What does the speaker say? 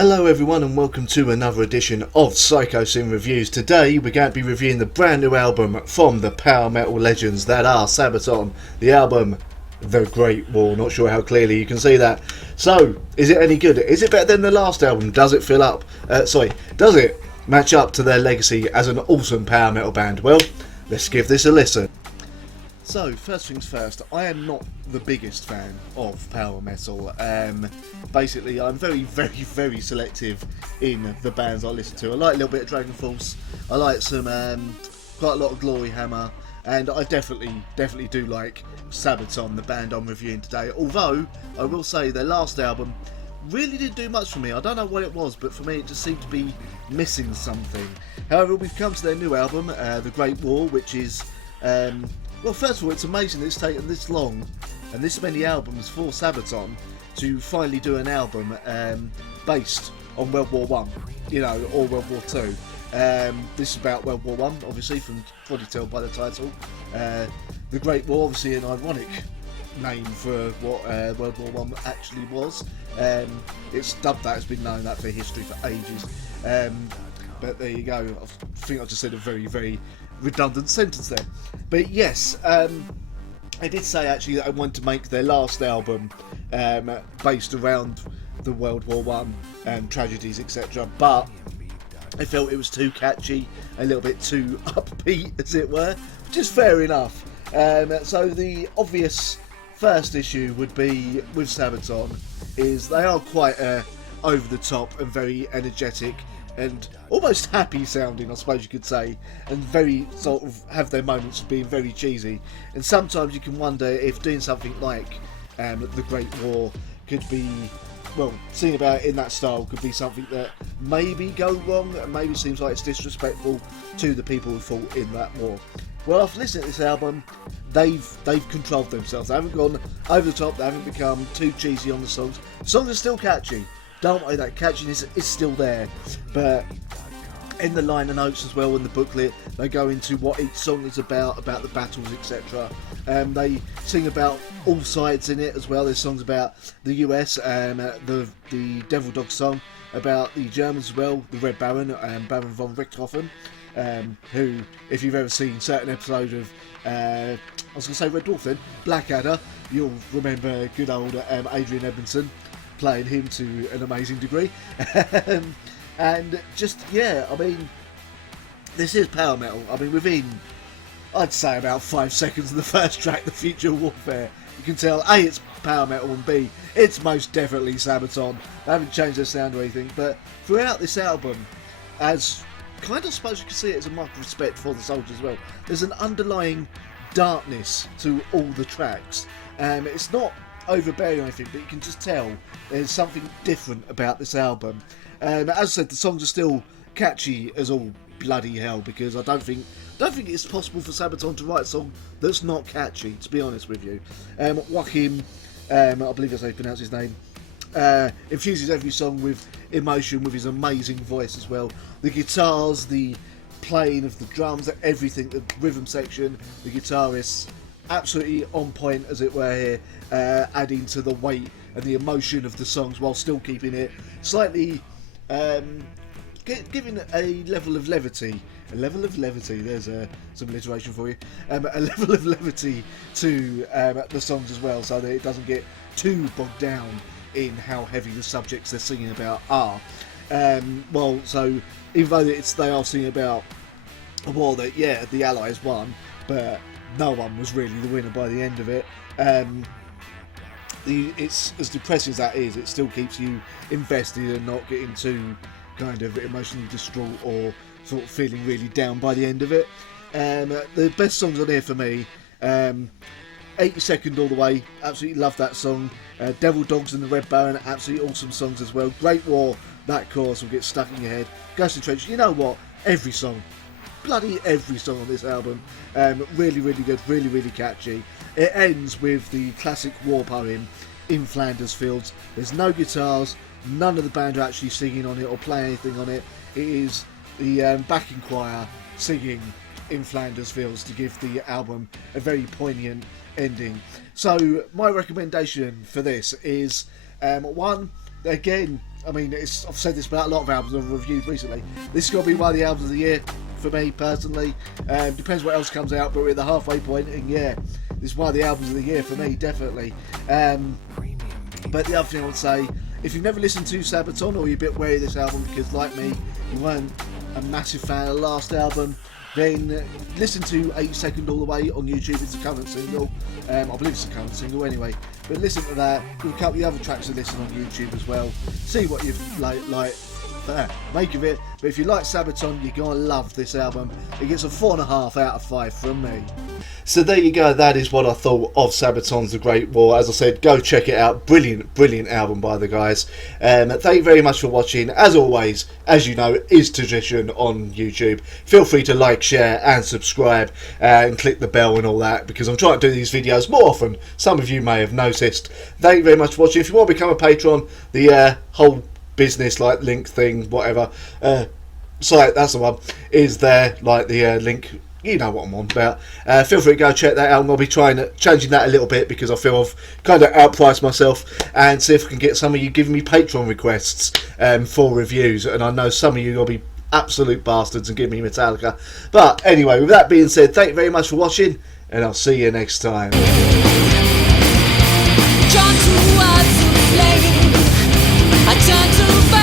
Hello everyone and welcome to another edition of Psychosin Reviews. Today we're going to be reviewing the brand new album from the power metal legends that are Sabaton. The album, The Great War. Not sure how clearly you can see that. So, is it any good? Is it better than the last album? Does it does it match up to their legacy as an awesome power metal band? Well, let's give this a listen. So, first things first, I am not the biggest fan of power metal. Basically, I'm very selective in the bands I listen to. I like a little bit of Dragon Force, I like some, quite a lot of Glory Hammer, and I definitely do like Sabaton, the band I'm reviewing today. Although, I will say their last album really didn't do much for me. I don't know what it was, but for me it just seemed to be missing something. However, we've come to their new album, The Great War, which is... well, first of all, it's amazing that it's taken this long and this many albums for Sabaton to finally do an album based on World War One, or World War Two. This is about World War One, obviously, from probably tell by the title. The Great War, obviously, an ironic name for what World War One actually was. It's dubbed that; it's been known that for history for ages. But there you go. I think I just said a very redundant sentence there. But yes, I did say actually that I wanted to make their last album based around the World War One tragedies, etc. But I felt it was too catchy, a little bit too upbeat, as it were, which is fair enough. So the obvious first issue would be with Sabaton is they are quite over the top and very energetic and almost happy sounding, I suppose you could say, and very sort of have their moments of being very cheesy. And sometimes you can wonder if doing something like The Great War could be, well, singing about it in that style could be something that maybe go wrong and maybe seems like it's disrespectful to the people who fought in that war. Well, after listening to this album, they've controlled themselves. They haven't gone over the top, they haven't become too cheesy on the songs. The songs are still catchy. Don't worry, that catchiness is still there, but in the liner notes as well, in the booklet, they go into what each song is about the battles, etc. They sing about all sides in it as well. There's songs about the US, the Devil Dog song about the Germans as well, the Red Baron, Baron von Richthofen, who, if you've ever seen certain episodes of, I was going to say Red Dwarf then, Blackadder, you'll remember good old Adrian Edmondson playing him to an amazing degree. And just, yeah, I mean, this is power metal. I mean, within, I'd say about 5 seconds of the first track, The Future Warfare, you can tell A, it's power metal, and B, it's most definitely Sabaton. They haven't changed their sound or anything, but throughout this album, as kind of suppose you can see it as a mark of respect for the soldiers as well, there's an underlying darkness to all the tracks. It's not overbearing or anything, but you can just tell there's something different about this album. As I said, the songs are still catchy as all bloody hell, because I don't think it's possible for Sabaton to write a song that's not catchy, to be honest with you. Joachim, I believe that's how you pronounce his name, infuses every song with emotion, with his amazing voice as well. The guitars, the playing of the drums, everything, the rhythm section, the guitarists, absolutely on point, as it were, here, adding to the weight and the emotion of the songs while still keeping it slightly, giving a level of levity. There's some alliteration for you. A level of levity to the songs as well, so that it doesn't get too bogged down in how heavy the subjects they're singing about are. So even though they are singing about a war that, yeah, the Allies won, but no one was really the winner by the end of it. It's as depressing as that is, it still keeps you invested and not getting too kind of emotionally distraught or sort of feeling really down by the end of it. The best songs on here for me, 82nd All the Way, absolutely love that song. Devil Dogs and the Red Baron, absolutely awesome songs as well. Great War, that chorus will get stuck in your head. Ghost and Trench, you know what, every song, bloody every song on this album, really good, really catchy. It ends with the classic war poem, In Flanders Fields. There's no guitars, none of the band are actually singing on it or playing anything on it. It is the backing choir singing In Flanders Fields to give the album a very poignant ending. So my recommendation for this is, one, again, I mean, I've said this about a lot of albums I've reviewed recently. This is going to be one of the albums of the year for me personally. Depends what else comes out, but we're at the halfway point, and yeah, this is one of the albums of the year for me, definitely. But the other thing I would say, if you've never listened to Sabaton, or you're a bit wary of this album because, like me, you weren't a massive fan of the last album, then listen to 8 Second All The Way on YouTube. It's a current single. I believe it's a current single anyway. But listen to that. There's a couple of the other tracks to listen on YouTube as well. See what you make of it. But if you like Sabaton, you're going to love this album. It gets a 4.5 out of 5 from me. So there you go, that is what I thought of Sabaton's The Great War. As I said, go check it out. Brilliant, brilliant album by the guys. Thank you very much for watching. As always, as you know, is tradition on YouTube. Feel free to like, share and subscribe and click the bell and all that, because I'm trying to do these videos more often. Some of you may have noticed. Thank you very much for watching. If you want to become a patron, the whole business like link thing, whatever, site, that's the one, is there, like the link. You know what I'm on about. Feel free to go check that out, and I'll be changing that a little bit because I feel I've kind of outpriced myself, and see if I can get some of you giving me Patreon requests for reviews. And I know some of you will be absolute bastards and give me Metallica. But anyway, with that being said, thank you very much for watching, and I'll see you next time. I turn to